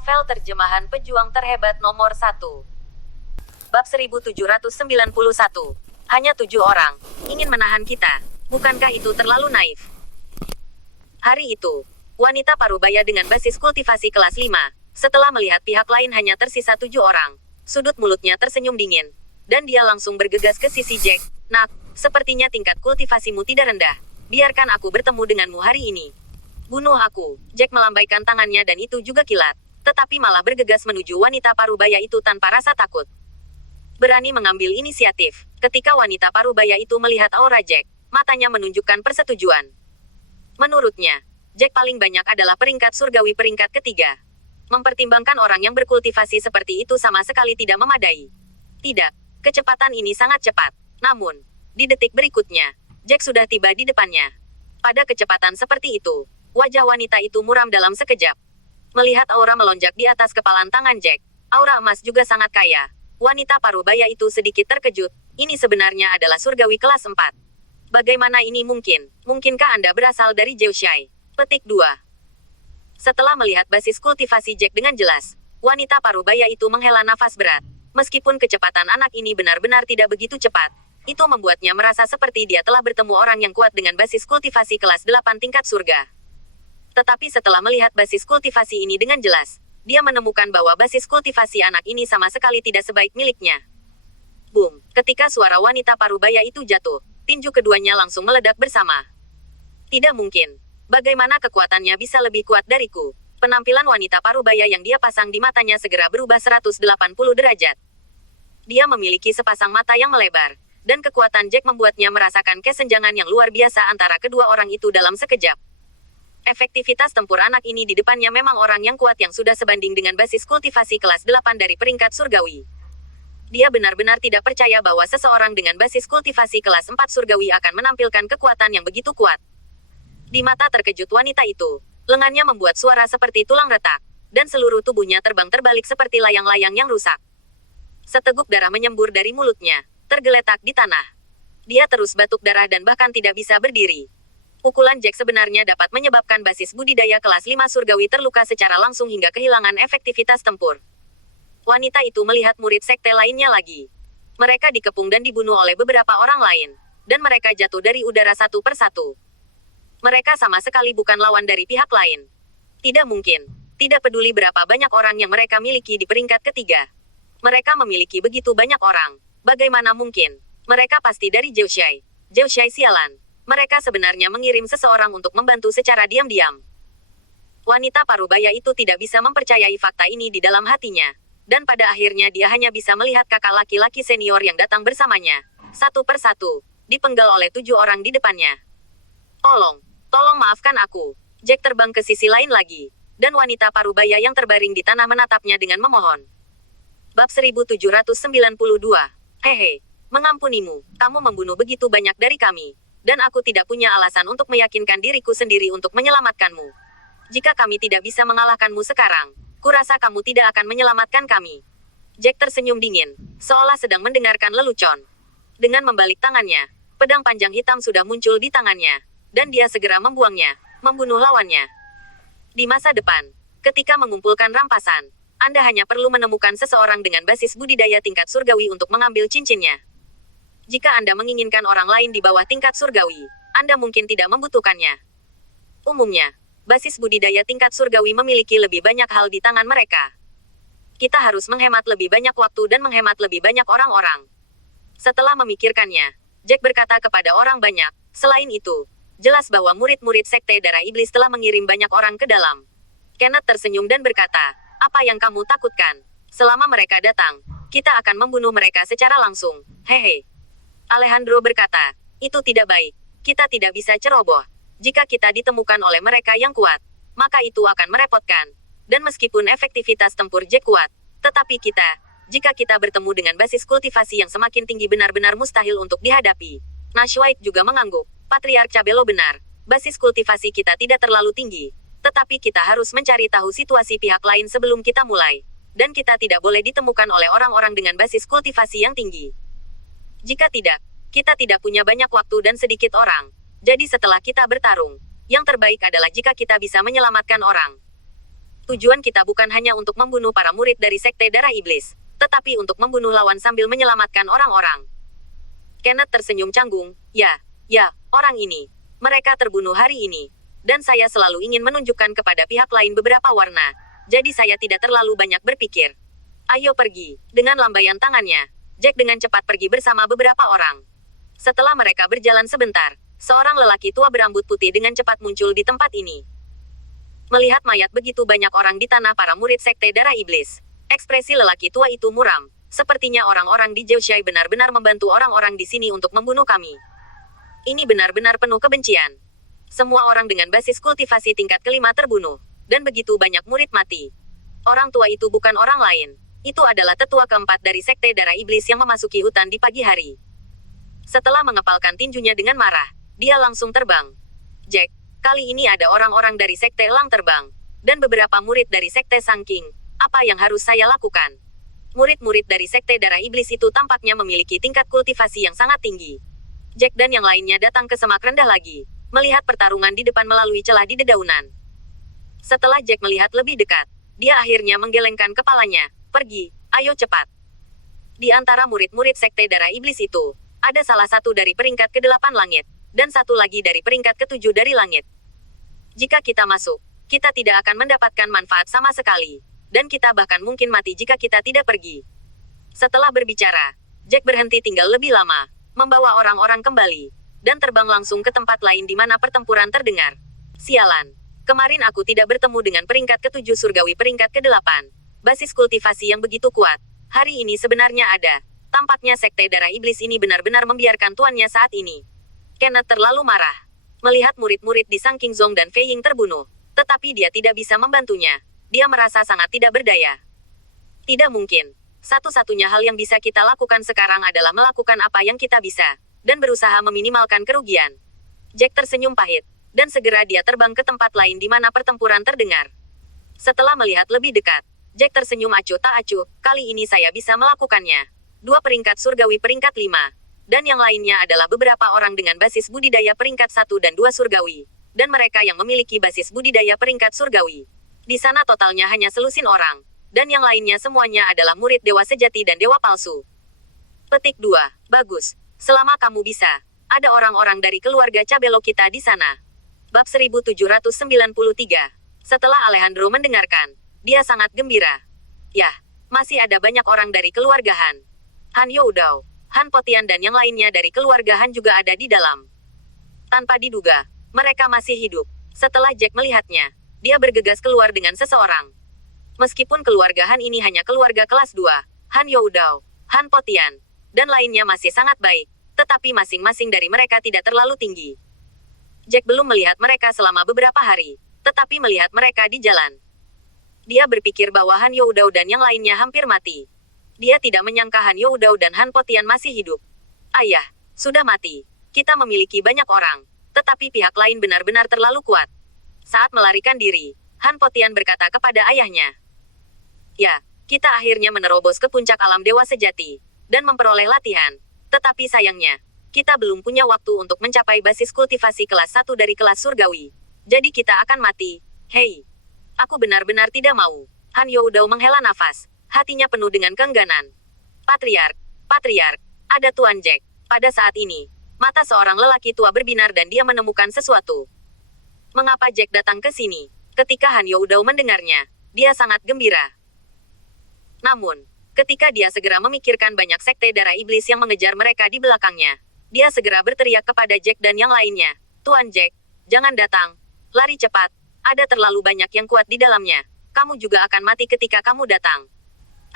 Novel terjemahan pejuang terhebat nomor 1. Bab 1791. Hanya 7 orang. Ingin menahan kita. Bukankah itu terlalu naif? Hari itu, wanita parubaya dengan basis kultivasi kelas 5, setelah melihat pihak lain hanya tersisa 7 orang, sudut mulutnya tersenyum dingin. Dan dia langsung bergegas ke sisi Jack. Nak, sepertinya tingkat kultivasimu tidak rendah. Biarkan aku bertemu denganmu hari ini. Bunuh aku. Jack melambaikan tangannya dan itu juga kilat. Tetapi malah bergegas menuju wanita parubaya itu tanpa rasa takut. Berani mengambil inisiatif. Ketika wanita parubaya itu melihat aura Jack, matanya menunjukkan persetujuan. Menurutnya, Jack paling banyak adalah peringkat surgawi peringkat ketiga. Mempertimbangkan orang yang berkultivasi seperti itu sama sekali tidak memadai. Tidak, kecepatan ini sangat cepat. Namun, di detik berikutnya, Jack sudah tiba di depannya. Pada kecepatan seperti itu, wajah wanita itu muram dalam sekejap. Melihat aura melonjak di atas kepalan tangan Jack, aura emas juga sangat kaya. Wanita parubaya itu sedikit terkejut. Ini sebenarnya adalah surgawi kelas 4. Bagaimana ini mungkin? Mungkinkah Anda berasal dari Zhouxai? Petik 2. Setelah melihat basis kultivasi Jack dengan jelas, wanita parubaya itu menghela nafas berat. Meskipun kecepatan anak ini benar-benar tidak begitu cepat, itu membuatnya merasa seperti dia telah bertemu orang yang kuat dengan basis kultivasi kelas 8 tingkat surga. Tetapi setelah melihat basis kultivasi ini dengan jelas, dia menemukan bahwa basis kultivasi anak ini sama sekali tidak sebaik miliknya. Boom! Ketika suara wanita parubaya itu jatuh, tinju keduanya langsung meledak bersama. Tidak mungkin. Bagaimana kekuatannya bisa lebih kuat dariku? Penampilan wanita parubaya yang dia pasang di matanya segera berubah 180 derajat. Dia memiliki sepasang mata yang melebar, dan kekuatan Jack membuatnya merasakan kesenjangan yang luar biasa antara kedua orang itu dalam sekejap. Efektivitas tempur anak ini di depannya memang orang yang kuat yang sudah sebanding dengan basis kultivasi kelas 8 dari peringkat surgawi. Dia benar-benar tidak percaya bahwa seseorang dengan basis kultivasi kelas 4 surgawi akan menampilkan kekuatan yang begitu kuat. Di mata terkejut wanita itu, lengannya membuat suara seperti tulang retak, dan seluruh tubuhnya terbang terbalik seperti layang-layang yang rusak. Seteguk darah menyembur dari mulutnya, tergeletak di tanah. Dia terus batuk darah dan bahkan tidak bisa berdiri. Pukulan Jack sebenarnya dapat menyebabkan basis budidaya kelas 5 surgawi terluka secara langsung hingga kehilangan efektivitas tempur. Wanita itu melihat murid sekte lainnya lagi. Mereka dikepung dan dibunuh oleh beberapa orang lain, dan mereka jatuh dari udara satu persatu. Mereka sama sekali bukan lawan dari pihak lain. Tidak mungkin. Tidak peduli berapa banyak orang yang mereka miliki di peringkat ketiga. Mereka memiliki begitu banyak orang. Bagaimana mungkin? Mereka pasti dari Zhouxai. Zhouxai sialan. Mereka sebenarnya mengirim seseorang untuk membantu secara diam-diam. Wanita parubaya itu tidak bisa mempercayai fakta ini di dalam hatinya. Dan pada akhirnya dia hanya bisa melihat kakak laki-laki senior yang datang bersamanya. Satu persatu, dipenggal oleh 7 orang di depannya. Tolong maafkan aku. Jack terbang ke sisi lain lagi. Dan wanita parubaya yang terbaring di tanah menatapnya dengan memohon. Bab 1792. Hehe, mengampunimu, kamu membunuh begitu banyak dari kami. Dan aku tidak punya alasan untuk meyakinkan diriku sendiri untuk menyelamatkanmu. Jika kami tidak bisa mengalahkanmu sekarang, kurasa kamu tidak akan menyelamatkan kami. Jack tersenyum dingin, seolah sedang mendengarkan lelucon. Dengan membalik tangannya, pedang panjang hitam sudah muncul di tangannya, dan dia segera membuangnya, membunuh lawannya. Di masa depan, ketika mengumpulkan rampasan, Anda hanya perlu menemukan seseorang dengan basis budidaya tingkat surgawi untuk mengambil cincinnya. Jika Anda menginginkan orang lain di bawah tingkat surgawi, Anda mungkin tidak membutuhkannya. Umumnya, basis budidaya tingkat surgawi memiliki lebih banyak hal di tangan mereka. Kita harus menghemat lebih banyak waktu dan menghemat lebih banyak orang-orang. Setelah memikirkannya, Jack berkata kepada orang banyak, selain itu, jelas bahwa murid-murid sekte darah iblis telah mengirim banyak orang ke dalam. Kenneth tersenyum dan berkata, apa yang kamu takutkan? Selama mereka datang, kita akan membunuh mereka secara langsung. Hehe. Alejandro berkata, itu tidak baik. Kita tidak bisa ceroboh. Jika kita ditemukan oleh mereka yang kuat, maka itu akan merepotkan. Dan meskipun efektivitas tempur Jack kuat, tetapi jika kita bertemu dengan basis kultivasi yang semakin tinggi benar-benar mustahil untuk dihadapi. Nash White juga mengangguk. Patriark Cabello benar. Basis kultivasi kita tidak terlalu tinggi. Tetapi kita harus mencari tahu situasi pihak lain sebelum kita mulai. Dan kita tidak boleh ditemukan oleh orang-orang dengan basis kultivasi yang tinggi. Jika tidak, kita tidak punya banyak waktu dan sedikit orang. Jadi setelah kita bertarung, yang terbaik adalah jika kita bisa menyelamatkan orang. Tujuan kita bukan hanya untuk membunuh para murid dari Sekte Darah Iblis, tetapi untuk membunuh lawan sambil menyelamatkan orang-orang. Kenneth tersenyum canggung. Ya, orang ini. Mereka terbunuh hari ini. Dan saya selalu ingin menunjukkan kepada pihak lain beberapa warna. Jadi saya tidak terlalu banyak berpikir. Ayo pergi. Dengan lambaian tangannya, Jack dengan cepat pergi bersama beberapa orang. Setelah mereka berjalan sebentar, seorang lelaki tua berambut putih dengan cepat muncul di tempat ini. Melihat mayat begitu banyak orang di tanah para murid Sekte Darah Iblis, ekspresi lelaki tua itu muram. Sepertinya orang-orang di Zhouxia benar-benar membantu orang-orang di sini untuk membunuh kami. Ini benar-benar penuh kebencian. Semua orang dengan basis kultivasi tingkat kelima terbunuh, dan begitu banyak murid mati. Orang tua itu bukan orang lain. Itu adalah tetua keempat dari Sekte Darah Iblis yang memasuki hutan di pagi hari. Setelah mengepalkan tinjunya dengan marah, dia langsung terbang. Jack, kali ini ada orang-orang dari Sekte Elang terbang, dan beberapa murid dari Sekte Sang King. Apa yang harus saya lakukan? Murid-murid dari Sekte Darah Iblis itu tampaknya memiliki tingkat kultivasi yang sangat tinggi. Jack dan yang lainnya datang ke semak rendah lagi, melihat pertarungan di depan melalui celah di dedaunan. Setelah Jack melihat lebih dekat, dia akhirnya menggelengkan kepalanya. Pergi, ayo cepat. Di antara murid-murid Sekte Darah Iblis itu, ada salah satu dari peringkat ke-8 langit, dan satu lagi dari peringkat ke-7 dari langit. Jika kita masuk, kita tidak akan mendapatkan manfaat sama sekali. Dan kita bahkan mungkin mati jika kita tidak pergi. Setelah berbicara, Jack berhenti tinggal lebih lama, membawa orang-orang kembali, dan terbang langsung ke tempat lain di mana pertempuran terdengar. Sialan. Kemarin aku tidak bertemu dengan peringkat ke-7 surgawi peringkat ke-8. Basis kultivasi yang begitu kuat. Hari ini sebenarnya ada. Tampaknya Sekte Darah Iblis ini benar-benar membiarkan tuannya saat ini. Kenneth terlalu marah. Melihat murid-murid di Sang King Zong dan Fei Ying terbunuh. Tetapi dia tidak bisa membantunya. Dia merasa sangat tidak berdaya. Tidak mungkin. Satu-satunya hal yang bisa kita lakukan sekarang adalah melakukan apa yang kita bisa, dan berusaha meminimalkan kerugian. Jack tersenyum pahit, dan segera dia terbang ke tempat lain di mana pertempuran terdengar. Setelah melihat lebih dekat, Jack tersenyum acuh tak acuh, kali ini saya bisa melakukannya. 2 peringkat surgawi peringkat 5, dan yang lainnya adalah beberapa orang dengan basis budidaya peringkat 1 dan 2 surgawi, dan mereka yang memiliki basis budidaya peringkat surgawi. Di sana totalnya hanya selusin orang, dan yang lainnya semuanya adalah murid dewa sejati dan dewa palsu. Petik 2. Bagus. Selama kamu bisa, ada orang-orang dari keluarga Cabelo kita di sana. Bab 1793. Setelah Alejandro mendengarkan, dia sangat gembira. Yah, masih ada banyak orang dari keluarga Han. Han Youdao, Han Potian dan yang lainnya dari keluarga Han juga ada di dalam. Tanpa diduga, mereka masih hidup. Setelah Jack melihatnya, dia bergegas keluar dengan seseorang. Meskipun keluarga Han ini hanya keluarga kelas 2, Han Youdao, Han Potian, dan lainnya masih sangat baik, tetapi masing-masing dari mereka tidak terlalu tinggi. Jack belum melihat mereka selama beberapa hari, tetapi melihat mereka di jalan. Dia berpikir bahwa Han Youdao dan yang lainnya hampir mati. Dia tidak menyangka Han Youdao dan Han Potian masih hidup. Ayah, sudah mati. Kita memiliki banyak orang, tetapi pihak lain benar-benar terlalu kuat. Saat melarikan diri, Han Potian berkata kepada ayahnya, "Ya, kita akhirnya menerobos ke puncak alam dewa sejati, dan memperoleh latihan. Tetapi sayangnya, kita belum punya waktu untuk mencapai basis kultivasi kelas 1 dari kelas surgawi. Jadi kita akan mati. Hei, aku benar-benar tidak mau." Han Youdao menghela nafas, hatinya penuh dengan keengganan. Patriark, ada Tuan Jack. Pada saat ini, mata seorang lelaki tua berbinar dan dia menemukan sesuatu. Mengapa Jack datang ke sini? Ketika Han Youdao mendengarnya, dia sangat gembira. Namun, ketika dia segera memikirkan banyak Sekte Darah Iblis yang mengejar mereka di belakangnya, dia segera berteriak kepada Jack dan yang lainnya, "Tuan Jack, jangan datang. Lari cepat. Ada terlalu banyak yang kuat di dalamnya. Kamu juga akan mati ketika kamu datang."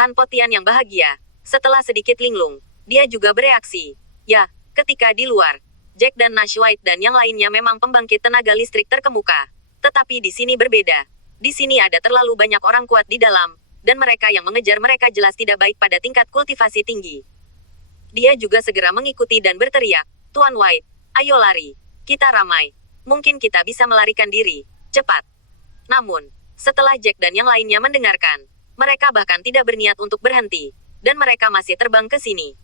Han Potian yang bahagia, setelah sedikit linglung, dia juga bereaksi. Ya, ketika di luar, Jack dan Nash White dan yang lainnya memang pembangkit tenaga listrik terkemuka. Tetapi di sini berbeda. Di sini ada terlalu banyak orang kuat di dalam, dan mereka yang mengejar mereka jelas tidak baik pada tingkat kultivasi tinggi. Dia juga segera mengikuti dan berteriak, "Tuan White, ayo lari. Kita ramai. Mungkin kita bisa melarikan diri. Cepat." Namun, setelah Jack dan yang lainnya mendengarkan, mereka bahkan tidak berniat untuk berhenti, dan mereka masih terbang ke sini.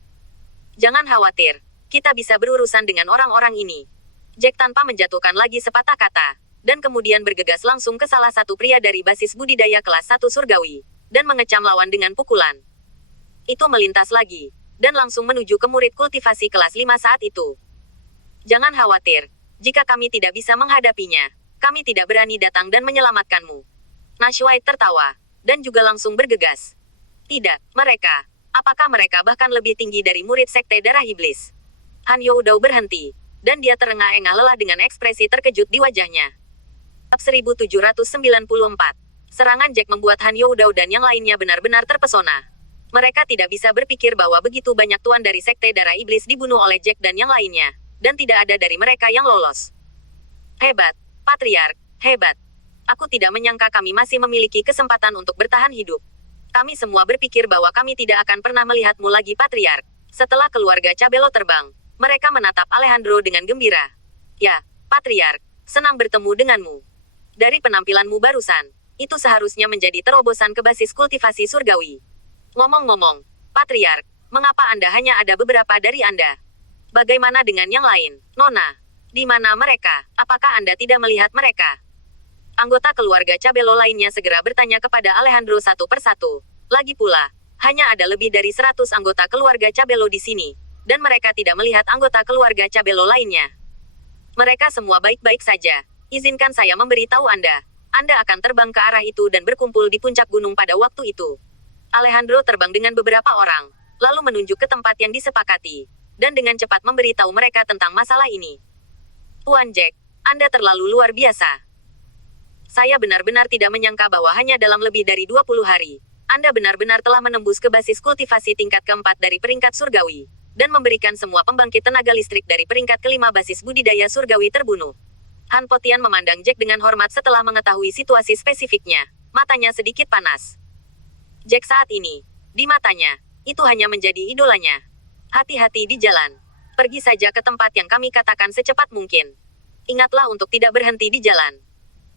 "Jangan khawatir. Kita bisa berurusan dengan orang-orang ini." Jack tanpa menjatuhkan lagi sepatah kata, dan kemudian bergegas langsung ke salah satu pria dari basis budidaya kelas 1 surgawi, dan mengecam lawan dengan pukulan. Itu melintas lagi, dan langsung menuju ke murid kultivasi kelas 5 saat itu. Jangan khawatir, jika kami tidak bisa menghadapinya, kami tidak berani datang dan menyelamatkanmu. Nashwaite tertawa, dan juga langsung bergegas. Tidak, mereka. Apakah mereka bahkan lebih tinggi dari murid sekte darah iblis? Han Youdao berhenti, dan dia terengah-engah lelah dengan ekspresi terkejut di wajahnya. Bab 1794. Serangan Jack membuat Han Youdao dan yang lainnya benar-benar terpesona. Mereka tidak bisa berpikir bahwa begitu banyak tuan dari sekte darah iblis dibunuh oleh Jack dan yang lainnya, dan tidak ada dari mereka yang lolos. Hebat, Patriark, hebat. Aku tidak menyangka kami masih memiliki kesempatan untuk bertahan hidup. Kami semua berpikir bahwa kami tidak akan pernah melihatmu lagi, Patriark. Setelah keluarga Cabello terbang, mereka menatap Alejandro dengan gembira. Ya, Patriark, senang bertemu denganmu. Dari penampilanmu barusan, itu seharusnya menjadi terobosan ke basis kultivasi surgawi. Ngomong-ngomong, Patriark, mengapa Anda hanya ada beberapa dari Anda? Bagaimana dengan yang lain, Nona? Di mana mereka? Apakah Anda tidak melihat mereka? Anggota keluarga Cabello lainnya segera bertanya kepada Alejandro satu persatu. Lagi pula, hanya ada lebih dari 100 anggota keluarga Cabello di sini, dan mereka tidak melihat anggota keluarga Cabello lainnya. Mereka semua baik-baik saja. Izinkan saya memberitahu Anda. Anda akan terbang ke arah itu dan berkumpul di puncak gunung pada waktu itu. Alejandro terbang dengan beberapa orang, lalu menunjuk ke tempat yang disepakati, dan dengan cepat memberitahu mereka tentang masalah ini. Tuan Jack, Anda terlalu luar biasa. Saya benar-benar tidak menyangka bahwa hanya dalam lebih dari 20 hari, Anda benar-benar telah menembus ke basis kultivasi tingkat keempat dari peringkat surgawi, dan memberikan semua pembangkit tenaga listrik dari peringkat kelima basis budidaya surgawi terbunuh. Han Potian memandang Jack dengan hormat setelah mengetahui situasi spesifiknya, matanya sedikit panas. Jack saat ini, di matanya, itu hanya menjadi idolanya. Hati-hati di jalan. Pergi saja ke tempat yang kami katakan secepat mungkin. Ingatlah untuk tidak berhenti di jalan.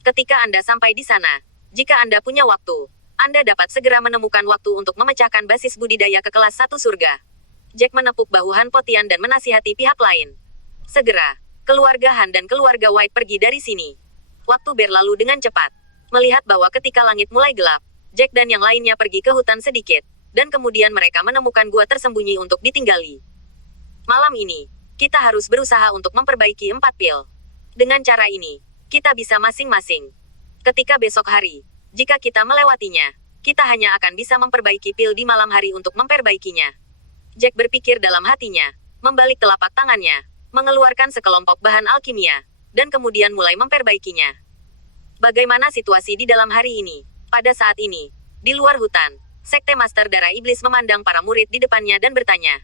Ketika Anda sampai di sana, jika Anda punya waktu, Anda dapat segera menemukan waktu untuk memecahkan basis budidaya ke kelas 1 surga. Jack menepuk bahu Han Potian dan menasihati pihak lain. Segera, keluarga Han dan keluarga White pergi dari sini. Waktu berlalu dengan cepat. Melihat bahwa ketika langit mulai gelap, Jack dan yang lainnya pergi ke hutan sedikit, dan kemudian mereka menemukan gua tersembunyi untuk ditinggali. Malam ini, kita harus berusaha untuk memperbaiki 4 pil. Dengan cara ini, kita bisa masing-masing. Ketika besok hari, jika kita melewatinya, kita hanya akan bisa memperbaiki pil di malam hari untuk memperbaikinya. Jack berpikir dalam hatinya, membalik telapak tangannya, mengeluarkan sekelompok bahan alkimia, dan kemudian mulai memperbaikinya. Bagaimana situasi di dalam hari ini? Pada saat ini, di luar hutan, Sekte Master Darah Iblis memandang para murid di depannya dan bertanya.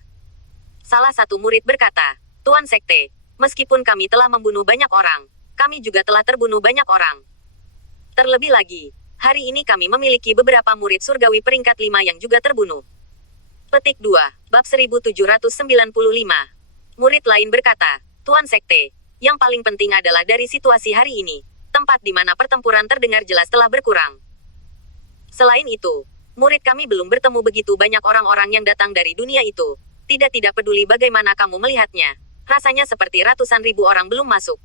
Salah satu murid berkata, Tuan Sekte, meskipun kami telah membunuh banyak orang, kami juga telah terbunuh banyak orang. Terlebih lagi, hari ini kami memiliki beberapa murid surgawi peringkat 5 yang juga terbunuh. Petik 2, Bab 1795. Murid lain berkata, Tuan Sekte, yang paling penting adalah dari situasi hari ini, tempat di mana pertempuran terdengar jelas telah berkurang. Selain itu, murid kami belum bertemu begitu banyak orang-orang yang datang dari dunia itu. Tidak peduli bagaimana kamu melihatnya, rasanya seperti ratusan ribu orang belum masuk.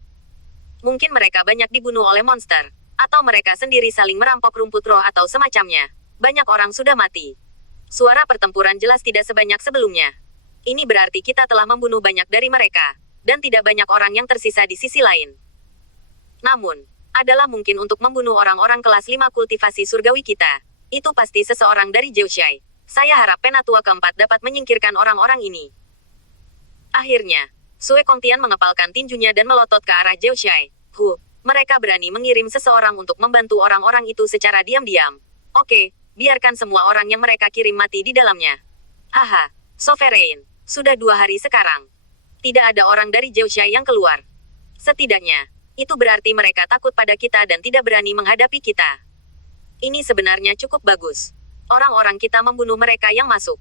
Mungkin mereka banyak dibunuh oleh monster, atau mereka sendiri saling merampok rumput roh atau semacamnya. Banyak orang sudah mati. Suara pertempuran jelas tidak sebanyak sebelumnya. Ini berarti kita telah membunuh banyak dari mereka, dan tidak banyak orang yang tersisa di sisi lain. Namun, adalah mungkin untuk membunuh orang-orang kelas 5 kultivasi surgawi kita. Itu pasti seseorang dari Zhoushai. Saya harap penatua keempat dapat menyingkirkan orang-orang ini. Akhirnya, Sue Kongtian mengepalkan tinjunya dan melotot ke arah Zhoushai. Mereka berani mengirim seseorang untuk membantu orang-orang itu secara diam-diam. Oke, biarkan semua orang yang mereka kirim mati di dalamnya. Haha, Sovereign, sudah 2 hari sekarang. Tidak ada orang dari Zhoushai yang keluar. Setidaknya, itu berarti mereka takut pada kita dan tidak berani menghadapi kita. Ini sebenarnya cukup bagus. Orang-orang kita membunuh mereka yang masuk.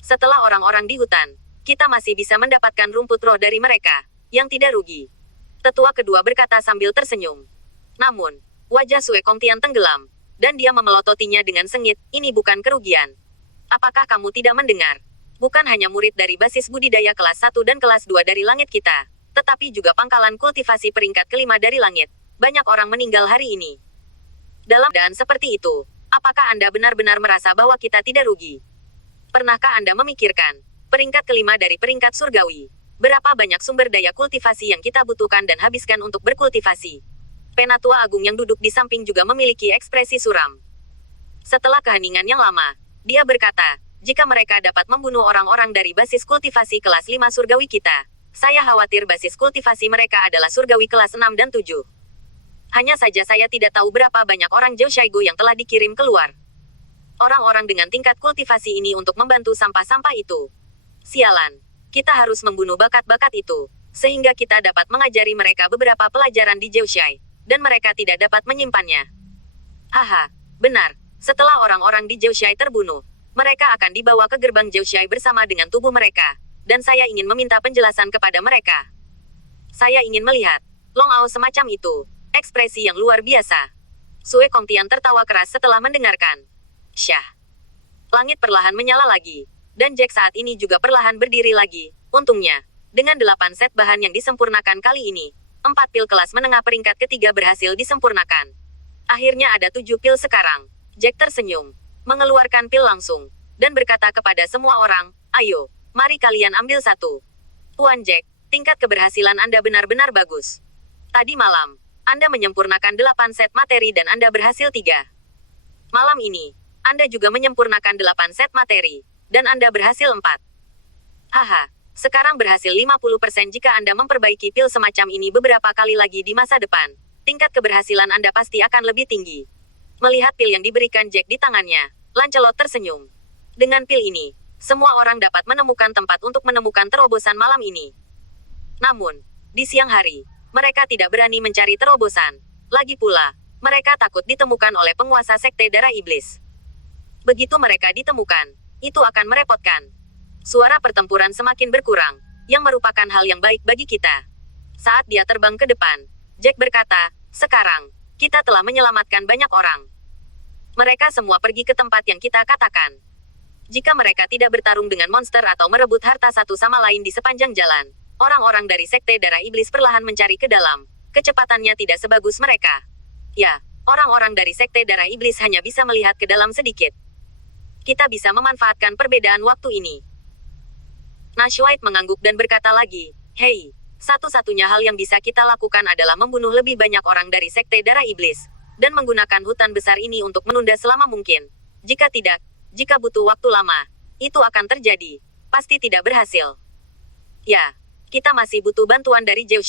Setelah orang-orang di hutan, kita masih bisa mendapatkan rumput roh dari mereka, yang tidak rugi. Tetua kedua berkata sambil tersenyum. Namun, wajah Sue Kongtian tenggelam, dan dia memelototinya dengan sengit, ini bukan kerugian. Apakah kamu tidak mendengar? Bukan hanya murid dari basis budidaya kelas 1 dan kelas 2 dari langit kita, tetapi juga pangkalan kultivasi peringkat kelima dari langit, banyak orang meninggal hari ini. Dalam keadaan seperti itu, apakah Anda benar-benar merasa bahwa kita tidak rugi? Pernahkah Anda memikirkan peringkat kelima dari peringkat surgawi? Berapa banyak sumber daya kultivasi yang kita butuhkan dan habiskan untuk berkultivasi? Penatua Agung yang duduk di samping juga memiliki ekspresi suram. Setelah keheningan yang lama, dia berkata, jika mereka dapat membunuh orang-orang dari basis kultivasi kelas 5 surgawi kita, saya khawatir basis kultivasi mereka adalah surgawi kelas 6 dan 7. Hanya saja saya tidak tahu berapa banyak orang Zhou yang telah dikirim keluar. Orang-orang dengan tingkat kultivasi ini untuk membantu sampah-sampah itu. Sialan, kita harus membunuh bakat-bakat itu, sehingga kita dapat mengajari mereka beberapa pelajaran di Zhou, dan mereka tidak dapat menyimpannya. Haha, benar. Setelah orang-orang di Zhou terbunuh, mereka akan dibawa ke gerbang Zhou bersama dengan tubuh mereka, dan saya ingin meminta penjelasan kepada mereka. Saya ingin melihat Long Ao semacam itu, ekspresi yang luar biasa. Sue Kongtian tertawa keras setelah mendengarkan. Syah. Langit perlahan menyala lagi, dan Jack saat ini juga perlahan berdiri lagi, untungnya. Dengan 8 set bahan yang disempurnakan kali ini, 4 pil kelas menengah peringkat ketiga berhasil disempurnakan. Akhirnya ada 7 pil sekarang. Jack tersenyum, mengeluarkan pil langsung, dan berkata kepada semua orang, ayo, mari kalian ambil satu. Tuan Jack, tingkat keberhasilan Anda benar-benar bagus. Tadi malam, Anda menyempurnakan 8 set materi dan Anda berhasil 3. Malam ini, Anda juga menyempurnakan 8 set materi, dan Anda berhasil 4. Haha, sekarang berhasil 50% jika Anda memperbaiki pil semacam ini beberapa kali lagi di masa depan. Tingkat keberhasilan Anda pasti akan lebih tinggi. Melihat pil yang diberikan Jack di tangannya, Lancelot tersenyum. Dengan pil ini, semua orang dapat menemukan tempat untuk menemukan terobosan malam ini. Namun, di siang hari, mereka tidak berani mencari terobosan. Lagi pula, mereka takut ditemukan oleh penguasa sekte darah iblis. Begitu mereka ditemukan, itu akan merepotkan. Suara pertempuran semakin berkurang, yang merupakan hal yang baik bagi kita. Saat dia terbang ke depan, Jack berkata, sekarang, kita telah menyelamatkan banyak orang. Mereka semua pergi ke tempat yang kita katakan. Jika mereka tidak bertarung dengan monster atau merebut harta satu sama lain di sepanjang jalan, orang-orang dari sekte darah iblis perlahan mencari ke dalam. Kecepatannya tidak sebagus mereka. Ya, orang-orang dari sekte darah iblis hanya bisa melihat ke dalam sedikit. Kita bisa memanfaatkan perbedaan waktu ini. Nash White mengangguk dan berkata lagi, hei, satu-satunya hal yang bisa kita lakukan adalah membunuh lebih banyak orang dari sekte darah iblis, dan menggunakan hutan besar ini untuk menunda selama mungkin. Jika tidak, jika butuh waktu lama, itu akan terjadi. Pasti tidak berhasil. Ya, kita masih butuh bantuan dari Zhou.